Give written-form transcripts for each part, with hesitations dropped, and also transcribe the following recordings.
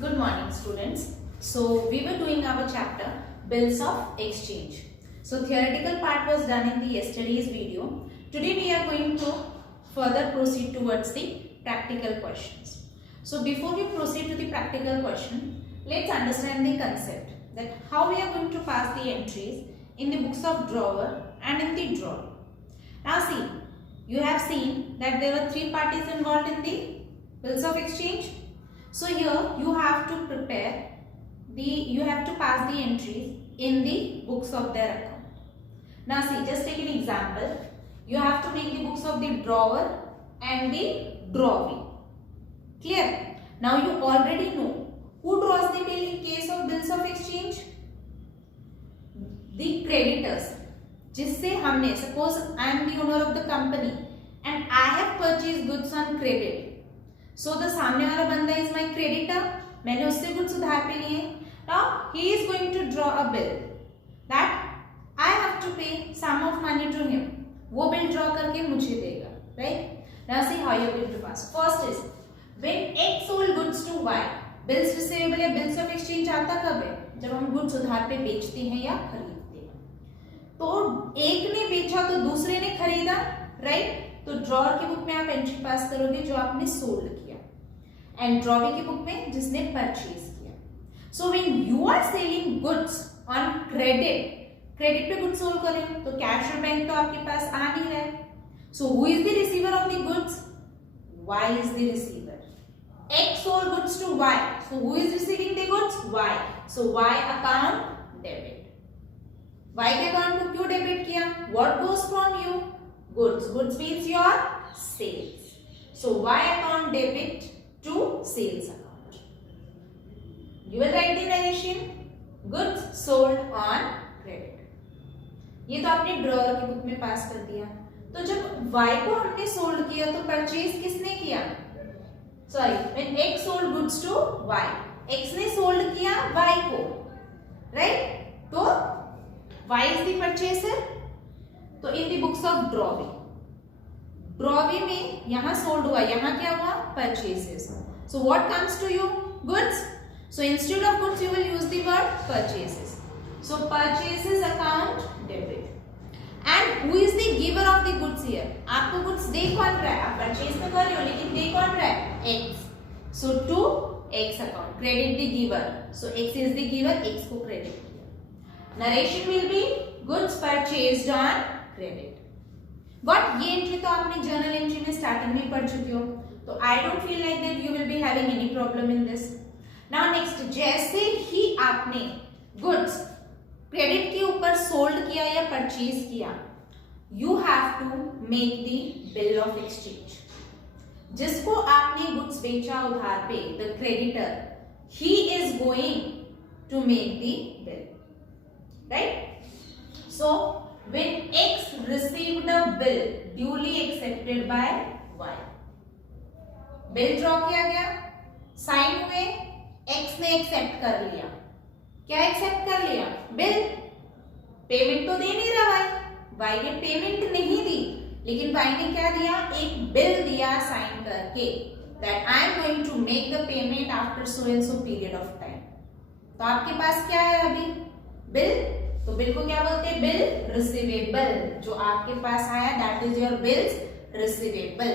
Good morning, students. So we were doing our chapter Bills of Exchange. So theoretical part was done in the yesterday's video. Today we are going to further proceed towards the practical questions. So before we proceed to the practical question, let's understand the concept that how we are going to pass the entries in the books of drawer and in the drawer. Now see, you have seen that there were three parties involved in the bills of exchange. So here you have to prepare you have to pass the entries in the books of their account. Now see, just take an example. You have to make the books of the drawer and the drawing. Clear? Now you already know who draws the bill in case of bills of exchange? The creditors. जिससे हमने, suppose I am the owner of the company and I have purchased goods on credit. So the सामने वाला बंदा is my creditor. मैंने उससे कुछ उधार पे लिए. Now he is going to draw a bill that I have to pay sum of money to him. वो bill draw करके मुझे देगा, right? Now see how you are going to pass. First is when X sold goods to Y. Bills receivable या bills of exchange आता कब है? जब हम goods उधार पे बेचते हैं या खरीदते हैं. तो एक ने बेचा तो दूसरे ने खरीदा, right? तो ड्रॉअर की बुक में आप एंट्री पास करोगे जो आपने सोल्ड किया एंड ड्रॉवी की बुक में जिसने परचेज किया. So when you are selling goods on credit पे गुड्स सोल्ड करें तो कैश और बैंक तो आपके पास आ नहीं रहा है. So who is the receiver of the goods? Y is the receiver. X sold goods to Y, so who is receiving the goods? Y. So Y account debit. Y के account को क्यों डेबिट किया? What goes from you? Goods. Goods means your sales. So Y account debit to sales account. You will write the narration. Goods sold on credit. ये तो आपने ड्रॉअर की बुक में पास कर दिया. तो जब Y को हमने सोल्ड किया तो परचेज किसने किया? Sorry, when X sold goods to Y. X ने सोल्ड किया Y को, राइट? तो Y is the purchaser. तो in the books of drawee में यहां सोल्ड हुआ, यहां क्या हुआ? Purchases. So what comes to you? Goods. So instead of goods you will use the word purchases. So purchases account debit. And who is the giver of the goods here? आपको goods दे कौन रहा है? आप परचेज तो कर रहे हो लेकिन दे कौन रहा है? X. So to X account credit the giver. So X is the giver, X को क्रेडिट किया. Narration will be goods purchased on credit. But ये एंट्री तो आपने जर्नल एंट्री में स्टार्टिंग में पढ़ चुके हो, तो I don't feel like that you will be having any problem in this. Now next, जैसे ही आपने गुड्स क्रेडिट के ऊपर सोल्ड किया या परचेज किया, you have to make the bill of exchange. जिसको आपने गुड्स बेचा उधार पे, the creditor, he is going to make the bill, right? So when X received a bill duly accepted by Y. Bill draw किया गया, साइन हुए, X ने एक्सेप्ट कर लिया. क्या एक्सेप्ट कर लिया? बिल. पेमेंट तो दे नहीं रहा Y ने पेमेंट नहीं दी, लेकिन Y ने क्या दिया? एक बिल दिया साइन करके that I am going to make the payment after so and so period of time. तो आपके पास क्या है अभी? बिल. तो बिल को क्या बोलते हैं? Bill receivable. जो आपके पास आया that is your bills receivable.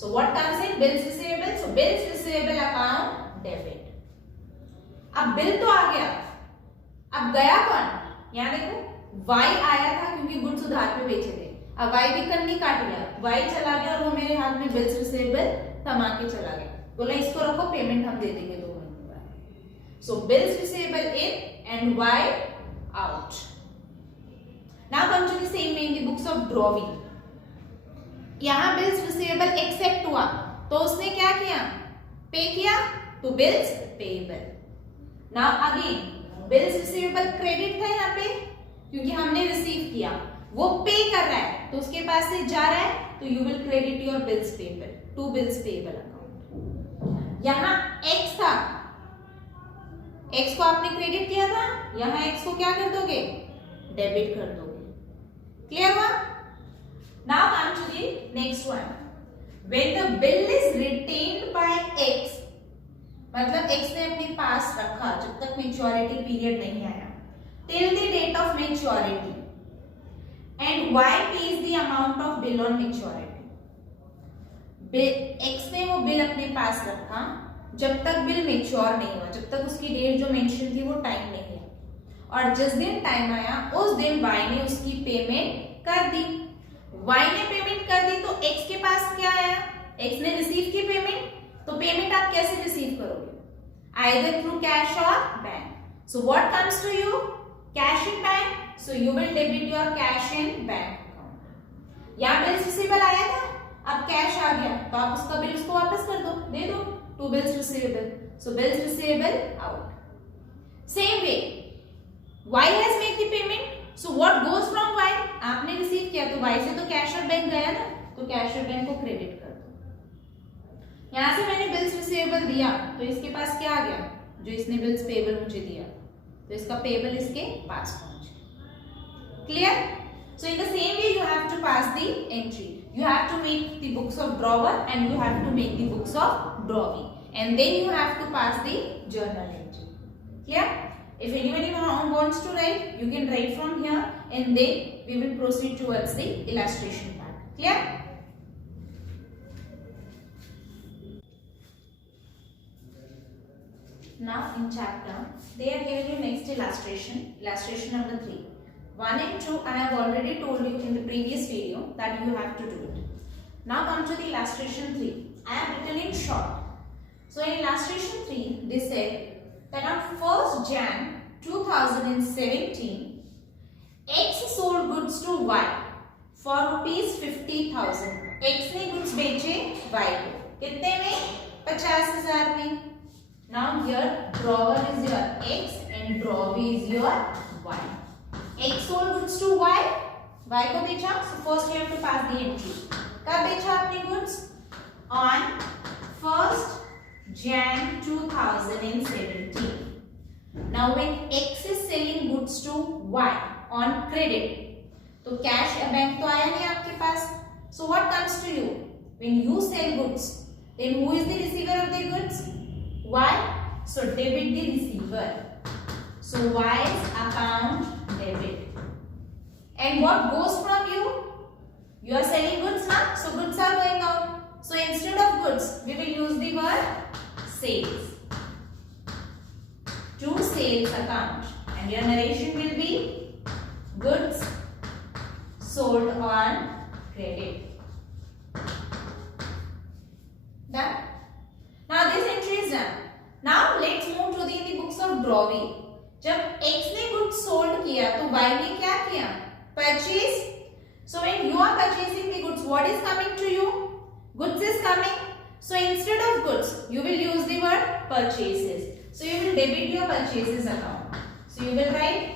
So what comes in bills receivable? So bills receivable account debit. अब बिल तो आ गया, अब गया कौन? यहाँ देखो, Y आया था क्योंकि गुड्स उधार पे बेचे थे. अब Y भी कन्नी काट गया, Y चला गया और वो मेरे हाथ में बिल्स रिसीवेबल थमा के चला गया. बोला इसको रखो, पेमेंट हम दे देंगे 2 महीने बाद. So bills receivable in and Y out. Now come to the same way in the books of drawing. यहाँ bills receivable accept हुआ तो उसने क्या किया? पे किया, तो bills payable. Now again bills receivable credit था यहाँ पे क्योंकि हमने रिसीव किया, वो पे कर रहा है तो उसके पास से जा रहा है, तो you will credit your bills payable to bills payable account. यहाँ X था, X को आपने क्रेडिट किया था, यहां X को क्या कर दोगे? डेबिट कर दोगे. क्लियर हुआ? Now come to the next one. When the bill is retained by X, मतलब x ने अपने पास रखा जब तक मेच्योरिटी पीरियड नहीं आया, till the date of maturity, and y pays the amount of bill on maturity. x ने वो बिल अपने पास रखा जब तक बिल मेच्योर नहीं हुआ, जब तक उसकी डेट जो मेंशन थी वो टाइम नहीं है, और जिस दिन टाइम आया उस दिन y ने उसकी पेमेंट कर दी. y ने पेमेंट कर दी तो x के पास क्या आया, x ने रिसीव की पेमेंट, तो पेमेंट आप कैसे रिसीव करोगे, आइदर थ्रू कैश और bank. So what comes to you, cash in bank, so you will debit your cash in bank account. यहाँ बिल्स रिसीवेबल आया था, अब कैश आ गया तो आप उसका बिल उसको वापस कर दो, दे दो, to bills receivable, so bills receivable out. Same way y has made the payment, so what goes from y, आपने रिसीव किया तो y से तो कैश और बैंक गया ना, तो कैश और बैंक को क्रेडिट कर दो. यहां से मैंने बिल्स रिसीवेबल दिया तो इसके पास क्या आ गया, जो इसने बिल्स पेएबल मुझे दिया तो इसका पेएबल इसके पास पहुंच गया. Clear? So in the same way you have to pass the entry. You have to make the books of drawer and you have to make the books of drawing, and then you have to pass the journal entry. Clear? If anybody wants to write, you can write from here, and then we will proceed towards the illustration part. Clear? Now in chapter, they are giving you next illustration, illustration number 3. 1 and 2 I have already told you in the previous video that you have to do it. Now come to the illustration 3. I have written in short. So in illustration 3, they said that on 1st Jan 2017, X sold goods to Y for rupees 50,000. X ने goods बेचे Y को कितने में, 50,000 में. Now here drawer is your X and drawee is your Y. X sold goods to Y, Y को बेचा, so first you have to pass the entry. कब बेचा आपने goods? On 1st Jan 2017. Now when X is selling goods to Y on credit, तो कैश या बैंक तो आया नहीं आपके पास. So what comes to you? When you sell goods, then who is the receiver of the goods? Y. So debit the receiver. So Y's account debit. And what goes from you? You are selling goods now, so goods are going out. So instead of goods, we will use the word sales. To sales account, and your narration will be goods sold on credit. Done? Now this entry is done. Now let's move to the books of drawing. जब X ने goods sold किया तो Y ने क्या किया, purchase. So when you are purchasing the goods, what is coming to you, goods is coming. So instead of goods, you will use the word purchases. So you will debit your purchases account. So you will write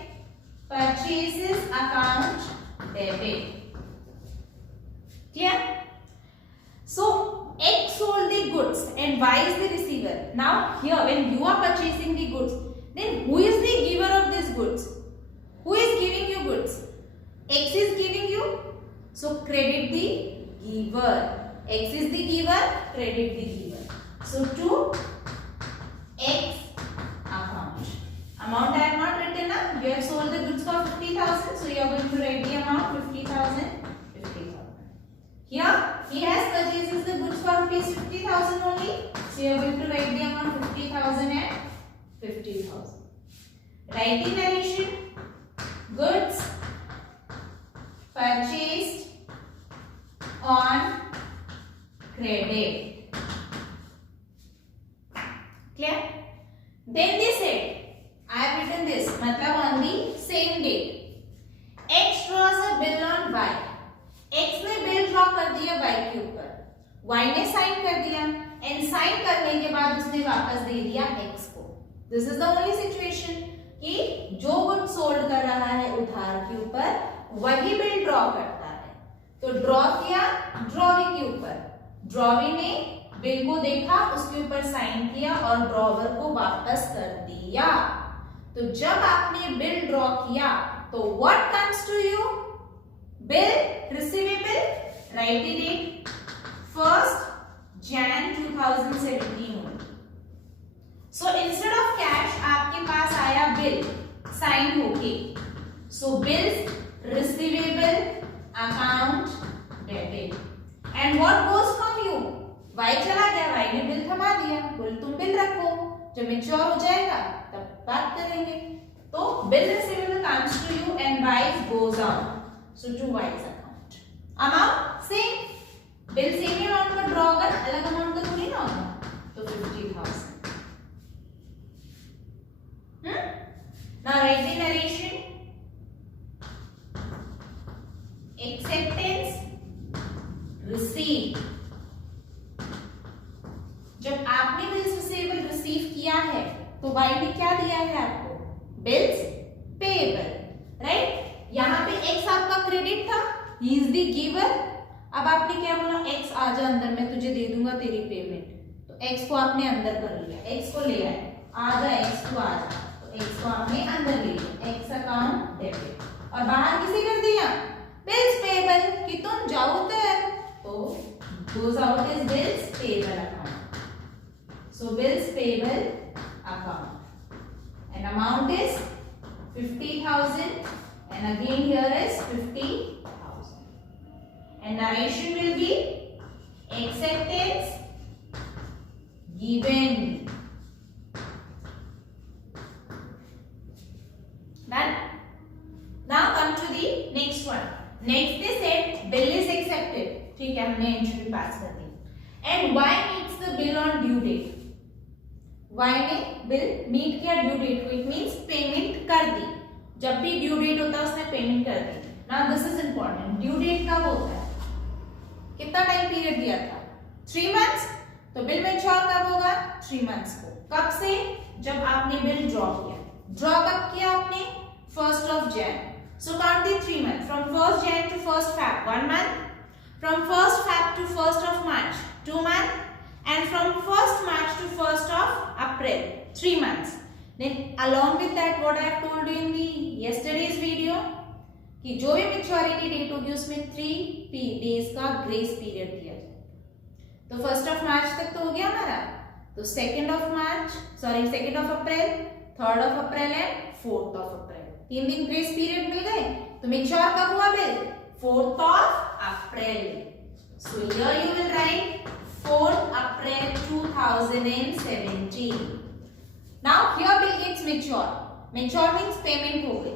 purchases account debit. Clear? So X sold the goods and Y is the receiver. Now here when you are purchasing the goods, then who is the giver of these goods? Who is giving you goods? X is giving you. So credit the giver. X is the giver, credit the giver. So to X account. Amount I have not written up. You have sold the goods for 50,000. So you are going to write the amount 50,000. 50,000. Here he has purchases the goods for rupees 50,000 only. So you are going to write the amount 50,000 and 50,000. Write the narration. Goods purchased on credit. Clear? Then they said, I have written this, मतलब on the same date. X draws a bill on Y. X ने bill draw कर दिया Y के ऊपर. Y ने sign कर दिया, and sign करने के बाद उसने वापस दे दिया X को. This is the only situation कि जो good sold कर रहा है उधार के ऊपर, वही bill draw करता है. तो draw किया drawing के ऊपर. Drawing ने बिल को देखा, उसके ऊपर साइन किया और ड्रॉवर को वापस कर दिया. तो जब आपने बिल ड्रॉ किया तो what comes to you, bill receivable. Write the date 1st Jan 2017. Sign होके, so bills receivable account debit and what goes from you, Y चला गया, वाई ने बिल थमा दिया, बोल तुम बिल रखो, जब मेच्योर हो जाएगा तब बात करेंगे। तो bill receivable comes to you and Y's goes out, so to Y's account. Amount same, bill same ही अमाउंट में ड्रॉ कर, अलग अमाउंट का थोड़ी ना होगा, तो 50,000। Now write the narration. Acceptance, receipt. जब आपने बिल्स रिसीवेबल रिसीव किया है तो वाई ने क्या दिया है आपको, बिल्स पेएबल, राइट। यहाँ पे एक्स आपका क्रेडिट था, ही इज द गिवर। अब आपने क्या बोला, एक्स आ जा अंदर, मैं तुझे दे दूंगा तेरी पेमेंट, तो एक्स को आपने अंदर कर लिया, एक्स को ले आए, आ जा एक्स को, आ जा, तो एक्स को आपने अंदर ले लिया, एक्स अकाउंट डेबिट, और बाहर किसे कर दिया, बिल्स पेएबल, कि तुम जाओ उधर, तो goes out is bills payable account. So bills payable account and amount is 50,000 and again here is 50,000 and narration will be acceptance given. Done. Now come to the next one. Next they said bill is accepted. ठीक है, हमने entry pass कर दी and Y meets the bill on due date. Y ने bill meet किया due date को, it means payment कर दी, जब भी ड्यू डेट होता है उसने पेमेंट कर दी। Now this is important, due date कब होता है, कितना टाइम पीरियड दिया था, 3 मंथ्स, तो बिल मैच्योर कब होगा, 3 मंथ्स को, कब से, जब आपने बिल ड्रॉ किया, ड्रॉ कब किया आपने, 1 Jan, so count the 3 month, from 1 Jan to 1 Feb 1 month, from 1 Feb to 1 March 2 months, and from 1 March to 1 April 3 months. Then along with that what I have told you in the yesterday's video कि जो भी maturity date होगी उसमें 3 days का grace period दिया जाए। तो 1 March तक तो हो गया हमारा, तो 2 April, 3 April एंड 4 April 3 दिन ग्रेस पीरियड मिल गए, तो मेच्योर कब हुआ बिल, 4 April. So here you will write 4 April 2017. Now here bill gets mature. Mature means payment हो गई.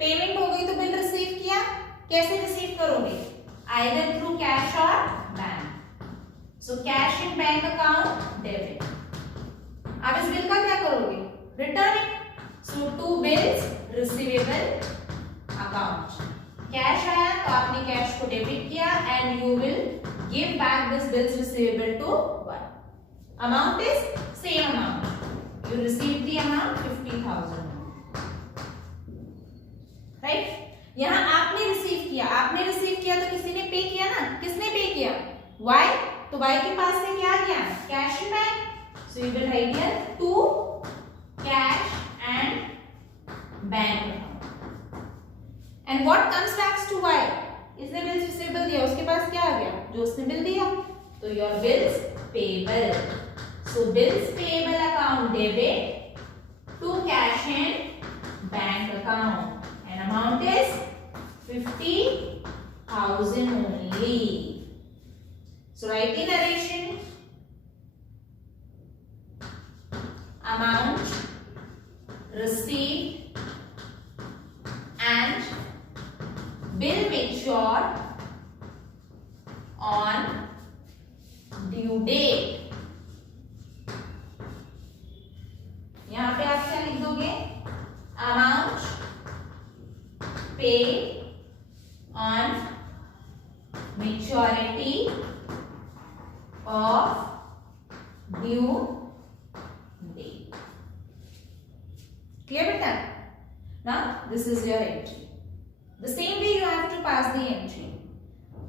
Payment हो गई तो बिल रिसीव किया, कैसे रिसीव करोगे, either through cash or bank. So cash in bank account debit. अब इस बिल का क्या करोगे, return it. So two bills receivable account. Cash आया तो आपने कैश को डेबिट किया and you will give back this bills receivable to one. Amount is same amount. You received the amount 50,000. Right? यहाँ आपने रिसीव किया तो किसी ने पे किया ना, किसने पे किया, Y, तो Y के पास से क्या गया, cash in bank, so you will write here to cash and bank account. And what comes back to Y? इसने बिल्स रिसीवेबल दिया, उसके पास क्या आ गया, जो उसने बिल दिया, तो your bills payable, so bills payable account debit to cash and bank account and amount is 50,000 only. So write the narration, amount received and bill matured on due date. यहां पे आप क्या लिख दोगे, amount paid on maturity of due date. Clear beta? Now this is your entry. The same way you have to pass the entry.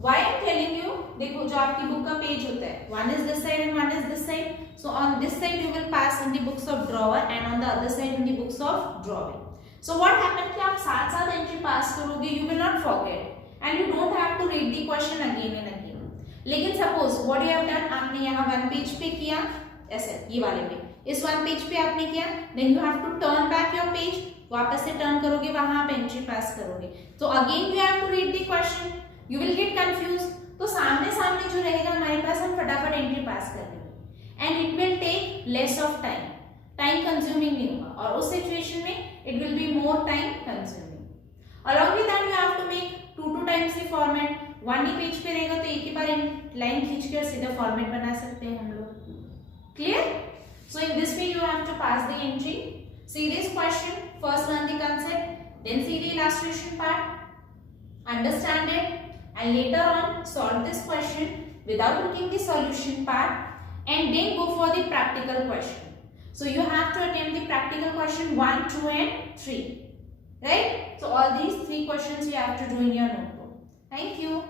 Why I am telling you, देखो जो आपकी बुक का पेज होता है, one is this side and one is this side. So on this side you will pass in the books of drawer and on the other side in the books of drawing. So what happens कि आप साथ साथ entry pass करोगे, you will not forget and you don't have to read the question again and again. लेकिन suppose what you have done, आपने यहाँ one page पे किया, ऐसे ये वाले पे, इस वन पेज पे आपने किया, then you have to turn back your page, वापस से टर्न करोगे, वहां आप एंट्री पास करोगे। तो again you have to read the question, you will get confuse. तो सामने सामने जो रहेगा हमारे पास, हम फटाफट एंट्री पास कर लेंगे and it will take less of time, time consuming नहीं होगा, और उस सिचुएशन में it will be more time consuming. Along with that you have to make 2 times the format, one ही पेज पे रहेगा तो एक ही बार लाइन खींच के सीधा फॉर्मेट बना सकते हैं हम लोग। Clear? So in this way you have to pass the entry. See this question, first learn the concept, then see the illustration part, understand it, and later on solve this question without looking the solution part, and then go for the practical question. So you have to attempt the practical question 1, 2 and 3, right? So all these 3 questions you have to do in your notebook. Thank you.